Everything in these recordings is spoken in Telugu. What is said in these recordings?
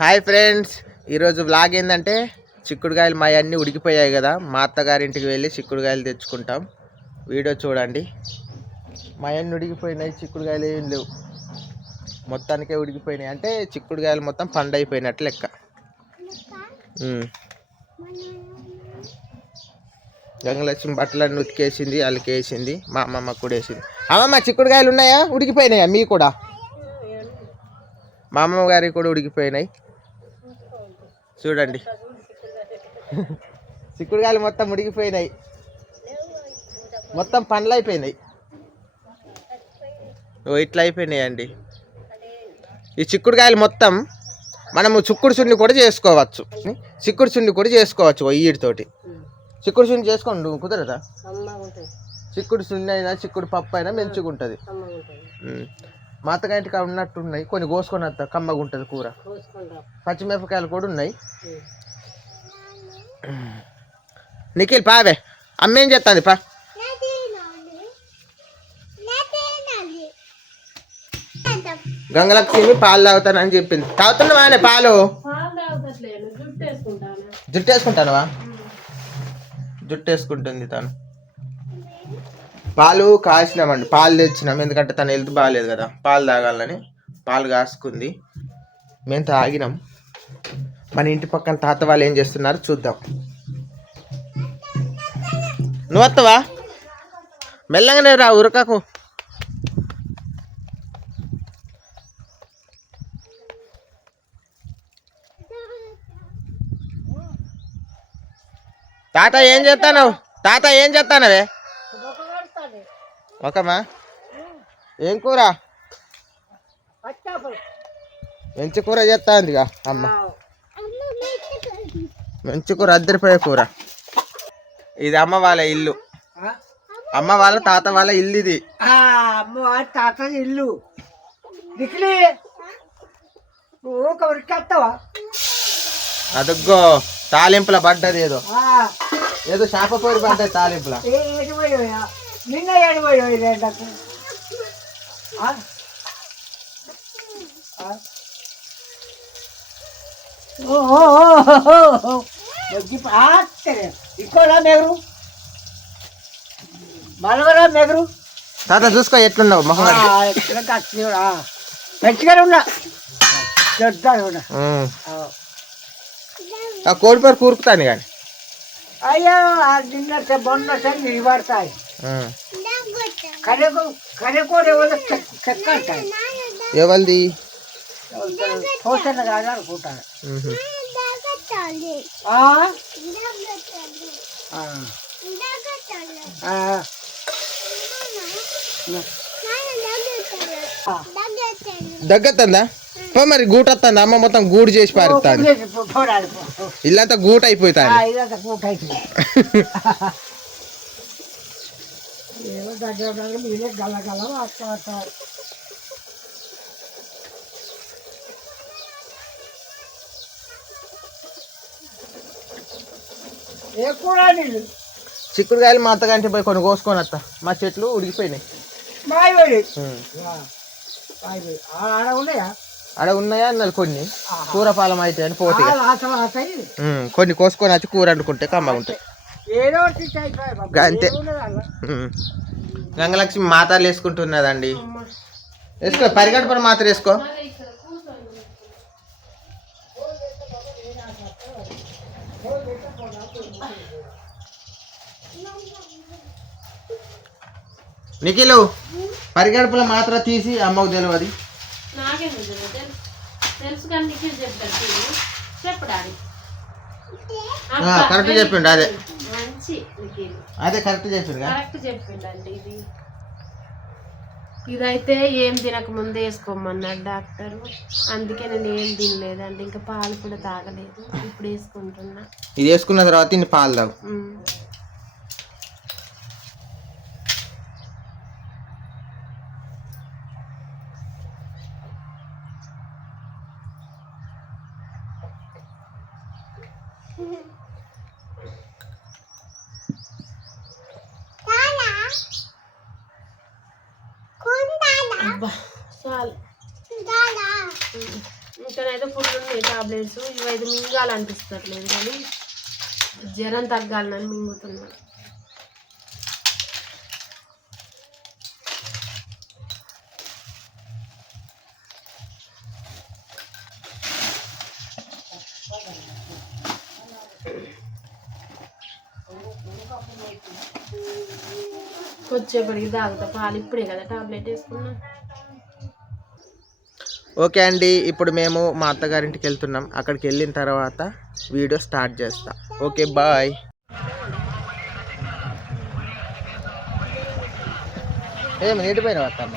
హాయ్ ఫ్రెండ్స్, ఈరోజు వ్లాగ్ ఏంటంటే చిక్కుడుకాయలు మా అన్నీ ఉడికిపోయాయి కదా. మా అత్తగారింటికి వెళ్ళి చిక్కుడుకాయలు తెచ్చుకుంటాం. వీడియో చూడండి. మా అన్నీ ఉడికిపోయినాయి, చిక్కుడుకాయలు ఏం లేవు, మొత్తానికే ఉడికిపోయినాయి. అంటే చిక్కుడుకాయలు మొత్తం పండు అయిపోయినట్టు లెక్క. గంగలక్ష్మి బట్టలన్నీ ఉతికేసింది, అల్లికేసింది. మా అమ్మమ్మ కూడా వేసింది. అమ్మమ్మ చిక్కుడుకాయలు ఉన్నాయా? ఉడికిపోయినాయా మీ కూడా? మా అమ్మమ్మ గారికి కూడా ఉడికిపోయినాయి. చూడండి, చిక్కుడుకాయలు మొత్తం ఉడికిపోయినాయి, మొత్తం పండ్లు అయిపోయినాయి. ఇట్లా అయిపోయినాయి అండి. ఈ చిక్కుడుకాయలు మొత్తం మనము చిక్కుడు చుండి కూడా చేసుకోవచ్చు. చిక్కుడు చుండి కూడా చేసుకోవచ్చు వీటితోటి. చిక్కుడు చుండి చేసుకోండి, నువ్వు కుదరదా? చిక్కుడు చుండి అయినా చిక్కుడు పప్పు అయినా మంచిగా ఉంటుంది. మా అత్తగారింటికి ఉన్నట్టున్నాయి, కొన్ని కోసుకొని వస్తా, కమ్మగా ఉంటుంది కూర. పచ్చిమిరపకాయలు కూడా ఉన్నాయి. నిఖిల్ పావే, అమ్మేం చేస్తుంది పా. గంగలక్ష్మి పాలు తాగుతానని చెప్పింది. తాగుతున్నావా అనే పాలు? జుట్టు వేసుకుంటానవా? జుట్టు వేసుకుంటుంది తను. పాలు కాసినామండి, పాలు తెచ్చినాం. ఎందుకంటే తను హెల్త్ బాగాలేదు కదా, పాలు తాగాలని పాలు కాసుకుంది. మేము తాగినాం. మన ఇంటి పక్కన తాత వాళ్ళు ఏం చేస్తున్నారు చూద్దాం. నువ్వు వస్తావా? మెల్లగానే రా, ఉరకకు. తాత ఏం చేస్తాను? తాత ఏం చేస్తానవే? ఒకమా ఏం కూర? మంచి కూర చేస్తా ఉందిగా అమ్మ. మంచి కూర, అద్దరిపోయే కూర. ఇది అమ్మ వాళ్ళ ఇల్లు, అమ్మ వాళ్ళ తాత వాళ్ళ ఇల్లు. ఇది అమ్మ వాళ్ళ తాత ఇల్లు. అదుగో తాలింపుల పడ్డది, ఏదో ఏదో చేప పొడి పడ్డది తాలింపుల. నిన్న ఏడిపోయావు ఇకోరా మెగరు, మలవరా మెగరు. తాత చూసుకో ఎట్లున్నావు మొహం. మంచిగానే ఉన్నా. ఆ కోడిపేరు కూరుకుతాను కానీ. అయ్యో నిన్న మొన్న సరి పడతాయి. కరెకోడి చెక్క అంటాయి. ఎవరిది? పోసన్న కాదు అనుకుంటాను. దగ్గత్తందా? మరి గూట వస్తుంది. అమ్మ మొత్తం గూడు చేసి పారుతాను. ఇల్లంతా గూట అయిపోతాను. చిక్కుడుకాయలు మా అత్తగాంటి పోయి కొన్ని కోసుకొని వస్తా. మా చెట్లు ఉడికిపోయినాయి. ఆడ ఉన్నాయా అన్నది కొన్ని. కూర పాలం అయితే అని పోతే కొన్ని కోసుకొని వచ్చి కూర వండుకుంటే కమ్మగా ఉంటాయి. అంతే. గంగలక్ష్మి మాత్రలు వేసుకుంటున్నదండి. వేసుకో, పరిగెడపడి మాత్ర వేసుకో. నిఖిలు పరిగెడపల మాత్ర తీసి అమ్మకు తెలియదు. కరెక్ట్ చెప్పిండు. అదే అదే కరెక్ట్ చెప్పిండు. ఇదైతే ఏం తినక ముందే వేసుకోమన్నాడు డాక్టర్. అందుకే నేను ఏం తినలేదండి, ఇంకా పాలు కూడా తాగలేదు. ఇప్పుడు వేసుకుంటున్నా. ఇది వేసుకున్న తర్వాత ఇన్ని పాలు తాగు. చాలు. ఇంకనైతే ఫుల్ ఉన్నాయి టాబ్లెట్స్. ఇవైతే మింగాలనిపిస్తట్లేదు కానీ జ్వరం తగ్గాలని మింగుతున్నాను. వచ్చేపటికి తాగుతా పాలు. ఇప్పుడే కదా టాబ్లెట్ వేసుకున్నా. ఓకే అండి, ఇప్పుడు మేము మా అత్తగారింటికి వెళ్తున్నాం. అక్కడికి వెళ్ళిన తర్వాత వీడియో స్టార్ట్ చేస్తా. Okay bye. ఏమి నీటిపోయిన వస్తాను.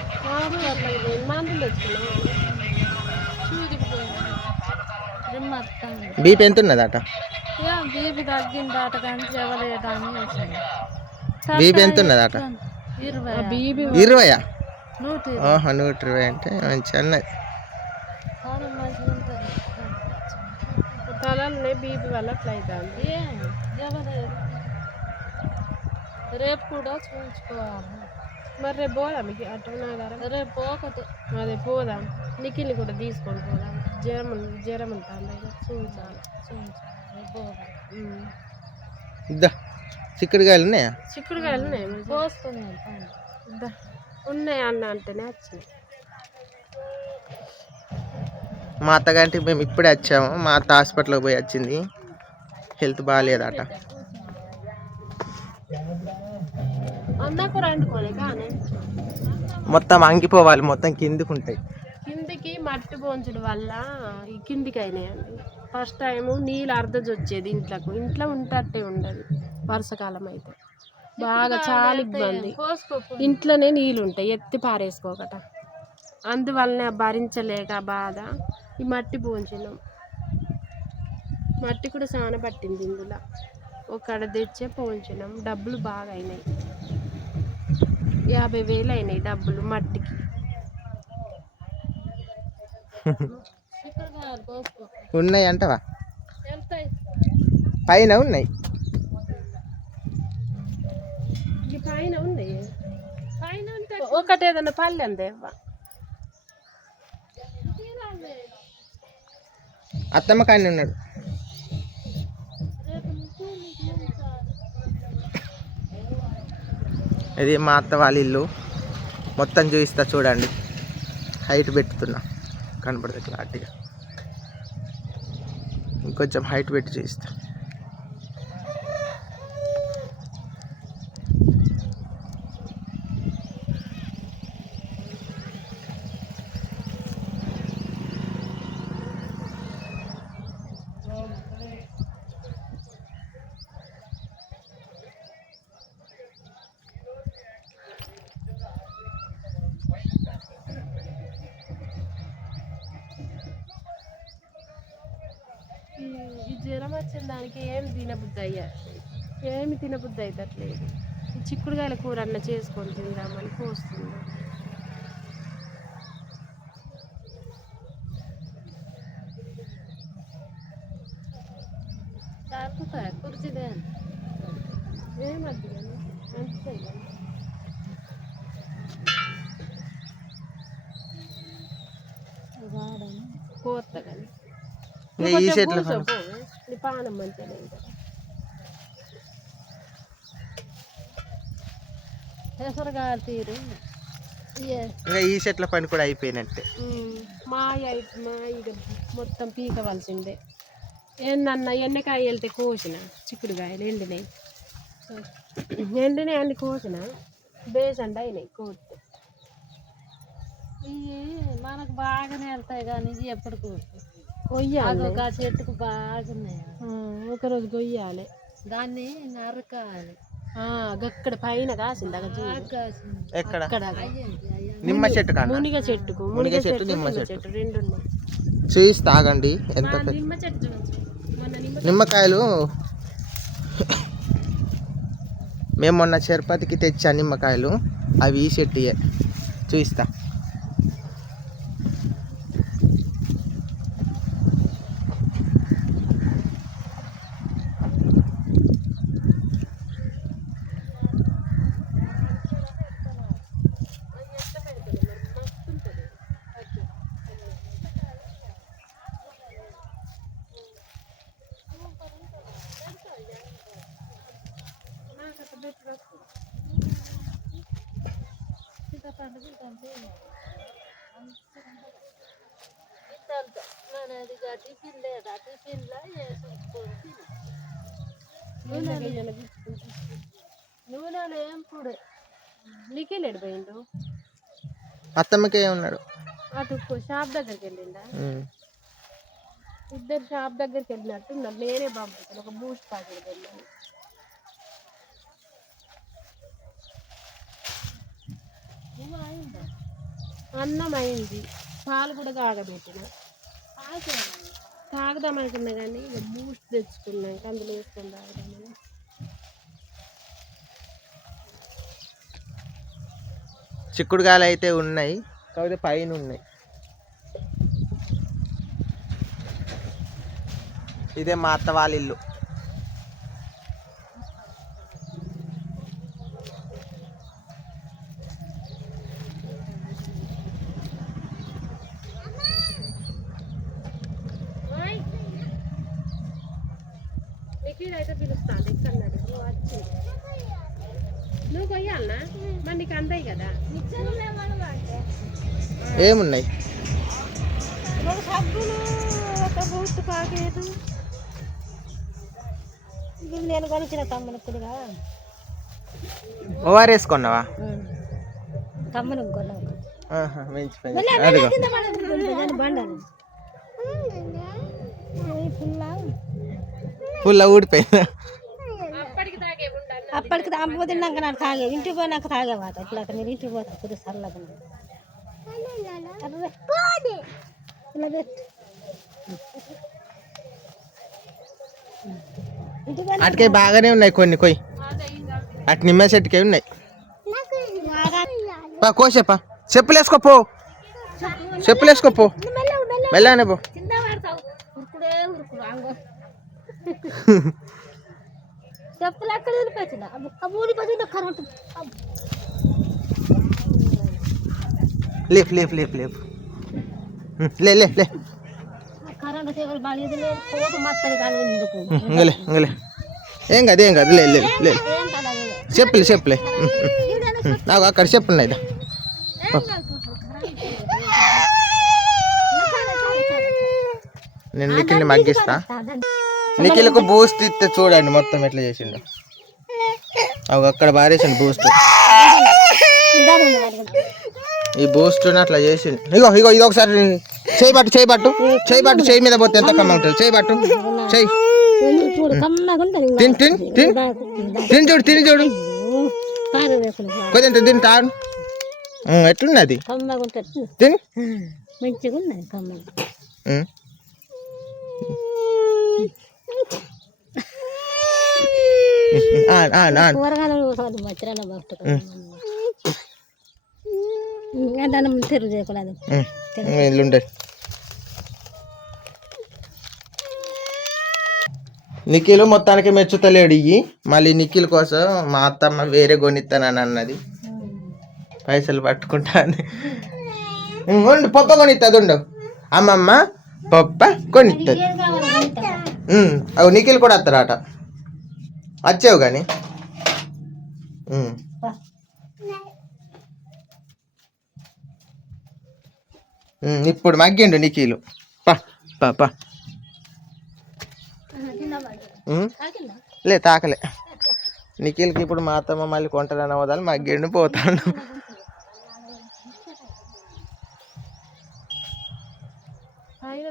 బీపీ ఎంత ఉన్నదట? బీపీ తగ్గిందట కానీ చెవలేదని బీపీ ఎంత ఉన్నదట? 20. 120 అంటే మంచి అన్నది. తలనే బీపీ వల్ల అట్లా అవుతుంది. రేపు కూడా చూపించుకోవాలి. మరి రేపు పోదాం మీకు అటున్నాగారం? రేపు పోకతే అదే పోదాం. నిఖిల్ని కూడా తీసుకొని పోదాం. జ్వరం ఉంటుంది చూపించాలి. రేపు పోదాం. ఇద్దా చిక్కుడుకాయలు ఉన్నాయా? చిక్కుడుకాయలు ఉన్నాయి పోసుకున్నాం. ఉన్నాయి అన్న అంటేనే వచ్చినాయి. మా అత్తగారింటికి మేము ఇప్పుడే వచ్చాము. మా అత్త హాస్పిటల్కి పోయి వచ్చింది. హెల్త్ బాగాలేదట. అన్నకు వండుకోలే కానీ మొత్తం అంగిపోవాలి, మొత్తం కిందికి ఉంటాయి. కిందికి మట్టి పోంచడం వల్ల ఈ కిందికి అయినాయండి. ఫస్ట్ టైము నీళ్ళు అర్ధజు వచ్చేది ఇంట్లో ఉంటట్టే ఉండదు. వర్షాకాలం అయితే బాగా చాలా ఇబ్బంది. ఇంట్లోనే నీళ్ళు ఉంటాయి, ఎత్తి పారేసుకోకట. అందువల్లనే భరించలేక బాధ ఈ మట్టి పోంచినాం. మట్టి కూడా చాలా పట్టింది ఇందులో. ఒకడ తెచ్చే పోంచినాం. డబ్బులు బాగా అయినాయి. 50,000 అయినాయి డబ్బులు మట్టికి. ఉన్నాయి అంటవా? పైన ఉన్నాయి. పైన ఉన్నాయి. ఒకటి ఏదన్నా పల్లె అంతే. అత్తమ్మ కానీ ఉన్నాడు. ఇది మా అత్త వాళ్ళ ఇల్లు. మొత్తం చూపిస్తా చూడండి. హైట్ పెట్టుతున్నా, కనపడుతుంది క్లారిటీగా. ఇంకొంచెం హైట్ పెట్టి చూపిస్తా. ఈ జ్వరం వచ్చిన దానికి ఏమి తినబుద్ధి అవుతట్లేదు. చిక్కుడుకాయల కూర అన్న చేసుకొని తిందామని పోస్తుంది. కుర్చీదే ఏమద్దు అంతే కోత కానీ ఈ చెట్లు పానం మంచిగా పెసరకాయ తీరు. ఇంకా ఈ చెట్ల పని కూడా అయిపోయినట్టే. ఇక మొత్తం పీకవలసిందే. ఏందన్నా ఎన్నకాయ వెళ్తే కోసిన చిక్కుడుకాయలు ఎండినాయి అన్ని కోసిన బేసండి అయినాయి కోస్తే. ఇవి మనకు బాగానే వెళ్తాయి కానీ ఇది ఎప్పటికీ కొయ్యాలి. ఒక చెట్టుకు బాగున్నాయి. ఒకరోజు కొయ్యాలి. దాన్ని నరకాలి. అక్కడ పైన కాసింది. ఎక్కడ? నిమ్మ చెట్టు కాదు, మునిగ చెట్టుకు. మునిగ చెట్టు నిమ్మ చెట్టు రెండు ఉన్నాయి. చూసి తాగండి ఎంత నిమ్మ చెట్టు. నిమ్మకాయలు మేము మొన్న తిరుపతికి తెచ్చా నిమ్మకాయలు. అవి ఈ చెట్టుయే. చూపిస్తా. పండుగ కంటే ఇంత మనది టిఫిన్ లేదా టిఫిన్లో వేసుకొని నూనెలో ఏం పొడి నిఖిల్ ఎడిపోయిండు అత్తమ్మకే ఉన్నాడు. అటు షాప్ దగ్గరికి వెళ్ళిండా ఇద్దరు షాప్ దగ్గరికి వెళ్ళినట్టు నేనే పంపుతాను ఒక బూస్ట్ ప్యాకెట్ వెళ్ళాను. అన్నం అయింది పాలు కూడా తాగబెట్టిన తాగుదామనుకున్నా కానీ ఇక బూస్ట్ తెచ్చుకున్నాక అందులో వేసుకొని తాగుదామని. చిక్కుడుకాయలు అయితే ఉన్నాయి, కాకపోతే పైన ఉన్నాయి. ఇదే మా అత్త వాళ్ళ ఇల్లు. నిఖిల్ అయితే పిలుస్తాను ఎక్కడన్నాడు వచ్చి నువ్వు కొయ్యాలనా మరి నీకు అందాయి కదా. ఏమున్నాయి? ఒక సబ్బులు ఒక బూస్ట్ ప్యాకెట్ ఇది నేను కొనిచ్చిన తమ్మునికి కూడా ఓఆర్ఎస్ కొన్నావా? తమ్మునికి కొన్నాను పుల్ల ఊడిపోయిందా? అప్పటికి అమ్మ తిన్నాక నాకు తాగే ఇంటికి పోయినాక తాగేమాట. ఇప్పుడు అక్కడ మీరు ఇంటికి పోతా కొద్దిగా సరళగా అటుకే బాగానే ఉన్నాయి కొన్ని కొయ్యి. అటు నిమ్మ చెట్టుకే ఉన్నాయి. కోసేపా చెప్పులు వేసుకోపో, చెప్పులు వేసుకోపో, వెళ్ళానే పో. చెప్పులు అక్కడ ఊడిపోయిందా ఊడిపోయింది కరెంట్ లేపు లేపు లేపు లేపు లే లే లే కరెంట్ సేవలు బాగా లేదు కోపం మత్తది కానీ ఎందుకు ఇంగలే ఇంగలే ఏం కాదు ఏం కాదు లే లే లే చెప్పులే చెప్పులే నాకు అక్కడ చెప్పులున్నాయి. నేను నిఖిల్ని మగ్గిస్తా. నిఖిల్కు బూస్ట్ ఇస్తే చూడండి మొత్తం ఎట్లా చేసిండు. అవి అక్కడ బారేసిండు బూస్ట్. ఈ బూస్ట్ అట్లా చేసిండు. ఇగో ఇగో ఇది ఒకసారి చేయి పట్టు చేయి పట్టు చేయి పట్టు చేయి మీద పోతే ఎంత కమ్మ ఉంటుంది. చేయి పట్టు చేయి తిని తిని తిని తిని చూడు తిని చూడు కొద్దింత తిని తాను ఎట్లున్నది తిని మంచిగా ఉన్నది కమ్మలు. కూరగాయలు మధ్యాహ్నం బాగుంటుంది తెరుగు చేయకూడదు. ఇల్లుండే నిఖిల్ మొత్తానికి మెచ్చుతలేడు. ఇవి మళ్ళీ నిఖిల్ కోసం మా అత్తమ్మ వేరే కొనిస్తానని అన్నది. పైసలు పట్టుకుంటా అని ఉండు పప్ప కొనిస్తుంది ఉండు అమ్మమ్మ పప్ప కొనిస్తుంది. అవి నిఖిల్ కూడా వస్తారట వచ్చావు కానీ ఇప్పుడు మగ్గిండు నిఖిల్ పా పా పా లే తాకలే. నిఖిల్కి ఇప్పుడు మా అత్తమ్మ మళ్ళీ కొంటారని వదాలి మగ్గిండు పోతాడు.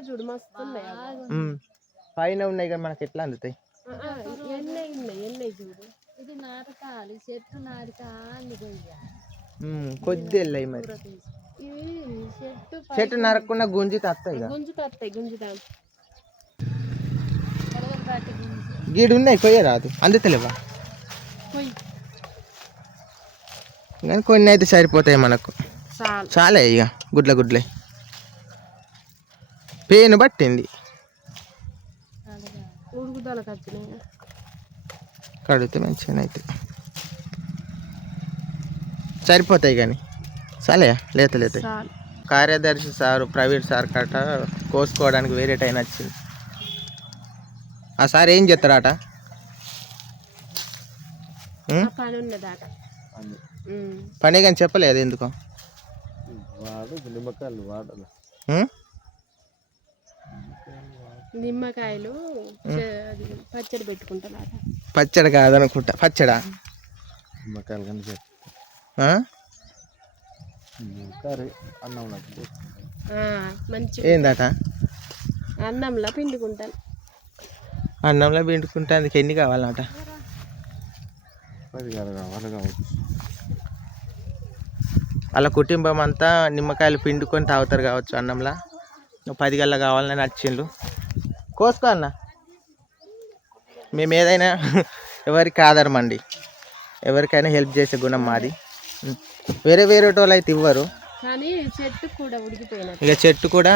చూడు మస్తు పైన ఉన్నాయి కానీ మనకి ఎట్లా అందుతాయి? ఇది నాటకాలి చెట్టు నాటకాలి కొద్ది వెళ్ళాయి మరి. చెట్టు నరకుండా గుంజి తస్తాయి గీడు ఉన్నాయి కొయ్య రాదు అందుతలేవా కానీ కొన్ని అయితే సరిపోతాయి మనకు. చాలే ఇక గుడ్ల గుడ్లే పేను పట్టింది కడిగితే మంచిగా అయితే సరిపోతాయి కానీ చాలే లేత లేత. కార్యదర్శి సారు ప్రైవేట్ సార్ కట కోసుకోవడానికి వేరే టైం వచ్చింది. ఆ సార్ ఏం చేస్తారట? పని కానీ చెప్పలేదు ఎందుకో. ఉం? నిమ్మకాయలు అది పచ్చడి పెట్టుకుంటారు పచ్చడి కాదనుకుంటా. పచ్చడా? ఆ? మంచి ఏందట? అన్నంలా పిండుకుంటాను. అన్నంలో పిండుకుంటే అందుకు ఎన్ని కావాలన్నట? అలా కుటుంబం అంతా నిమ్మకాయలు పిండుకొని తాగుతారు కావచ్చు అన్నంలా. 10 గల్ల కావాలని నచ్చిండ్రు. కోసుకో అన్న. మేము ఏదైనా ఎవరికి ఆధారమండి, ఎవరికైనా హెల్ప్ చేసే గుణం మాది. వేరే వేరే వాళ్ళు అయితే ఇవ్వరు. కానీ చెట్టు కూడా ఉడికిపోయినట్టు. ఇక చెట్టు కూడా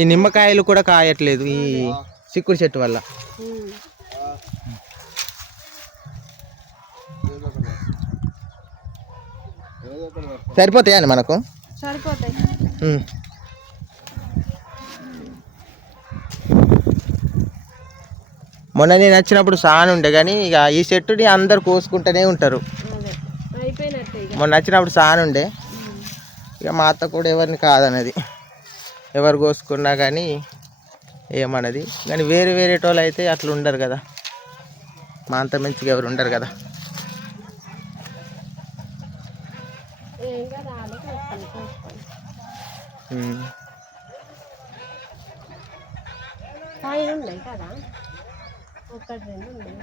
ఈ నిమ్మకాయలు కూడా కాయట్లేదు ఈ చిక్కుడు చెట్టు వల్ల. సరిపోతాయండి మనకు? సరిపోతాయి. మొన్న నేను వచ్చినప్పుడు సాన్ ఉండే, కానీ ఇక ఈ చెట్టుని అందరు కోసుకుంటూనే ఉంటారు. అయిపోయినట్టే. మొన్న వచ్చినప్పుడు సాన్ ఉండే, ఇక మా అత్త కూడా ఎవరిని కాదన్నది. ఎవరు కోసుకున్నా కానీ ఏమన్నది. కానీ వేరే వేరే వాళ్ళు అయితే అట్లా ఉండరు కదా, మా అంత మంచిగా ఎవరు ఉండరు కదా. కాయలు ఉన్నాయి కదా, ఒకటి రెండు ఉన్నాయి.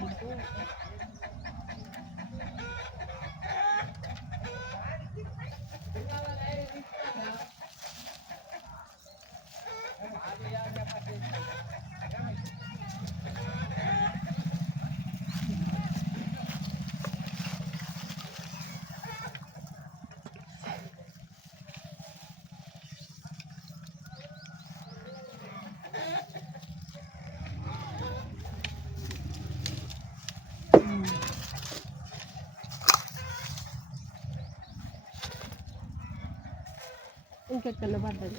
ఇంకెక్కడ పడ్డది,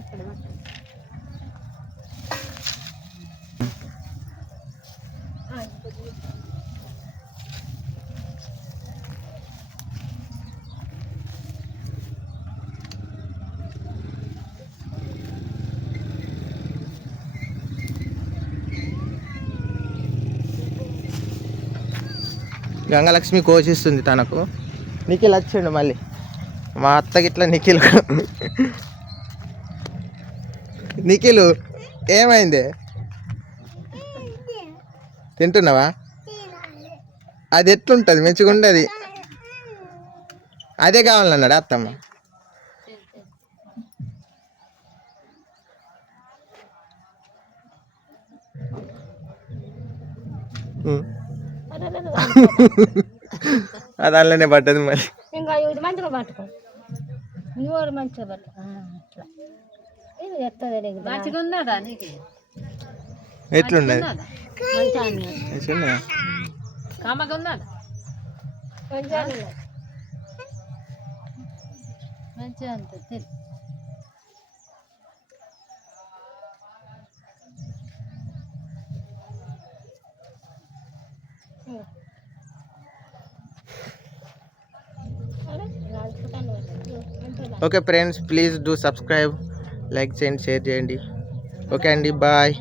ఎక్కడ పడ్డది. గంగలక్ష్మి కోసిస్తుంది తనకు. నిఖిల్ వచ్చిండు మళ్ళీ, మా అత్తకి ఇట్లా నిఖిల్. నిఖిల్ ఏమైంది? తింటున్నావా? అది ఎట్లుంటుంది? మంచిగా ఉండదు. అదే కావాలన్నాడు అత్తమ్మ. అది అందులోనే పడ్డది మరి. ఇంకా ఇది మంచిగా పట్టుకో, నువ్వు మంచిగా పట్టుకో. అట్లా ఇది ఎత్తది. మంచిగా ఉన్నదా నీకు? ఎట్లున్నది? మంచిగా కామగా ఉన్నదా? మంచిగా మంచిగా ఉంటుంది. Okay friends, please do subscribe, like చేయండి, షేర్ చేయండి. ఓకే అండి, బాయ్.